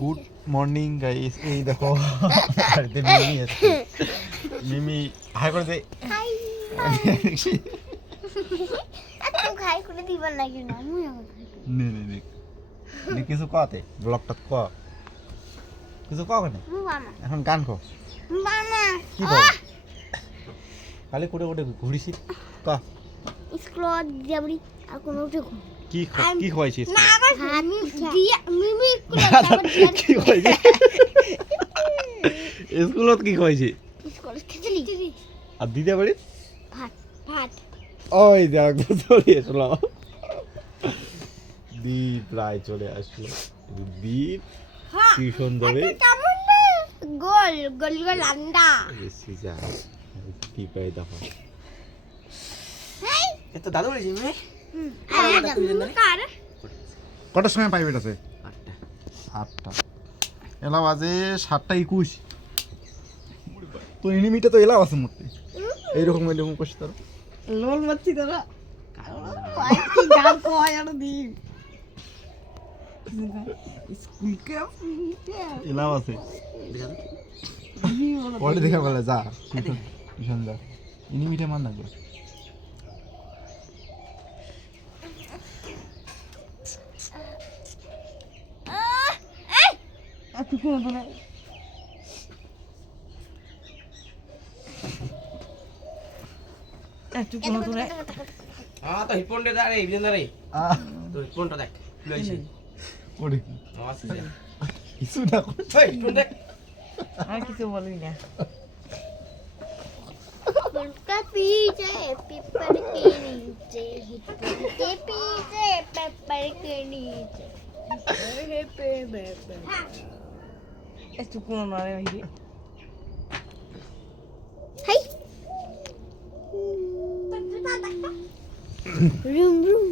Good morning guys, এই দেখো বাড়িতে মিমি আছে। মিমি হাই করে দে। হাই এত খাই করে দিবার লাগে না মুই নে নে নে নে কিছু কতে ব্লগটা ক কিছু ক কেন বাবা এখন গান কো বাবা কি কও খালি কোটে কোটে ঘুরিছি ক স্কুল যাবি আর কোন উঠে কি কি খাইছিস না আমি দিয়া মিমি স্কুল কি খাইছিস স্কুলত কি খাইছি স্কুল খিচুড়ি আর দিদা বাড়ি ভাত ভাত ওই দেখ চলে আসলো দীপ রায় চলে আসলো দীপ টিউশন যাবে কেমন না গোল গোল গোল আন্ডা এসে যা কি পাই দেখো হেই এত দাদু বলেছি মেয়ে কার কটার সময় প্রাইভেট আছে 8টা 8টা এলা বাজে 7:21 তো এনিমিটা তো এলাও আছে মূর্তি এইরকম এরকম করছিস তোর লোল মারছি তোরা কি গান কয় আর দিন স্কুল কে এলাও আছে পরে দেখা বলে যা টিউশন যা এনিমিটা মান লাগবে তুই কোন তোরা তুই কোন তোরা তো হেডফোন দে রে ইভিন রে তো হেডফোনটা দেখ লইছি ওরে কি আওয়াজ কিছু না হেডফোন দেখ আর কিছু বলবি না उसका पीछे पेपर के नीचे हिप्पो के पीछे पेपर के नीचे তুই কোন না রে ভাই हाय रूम रूम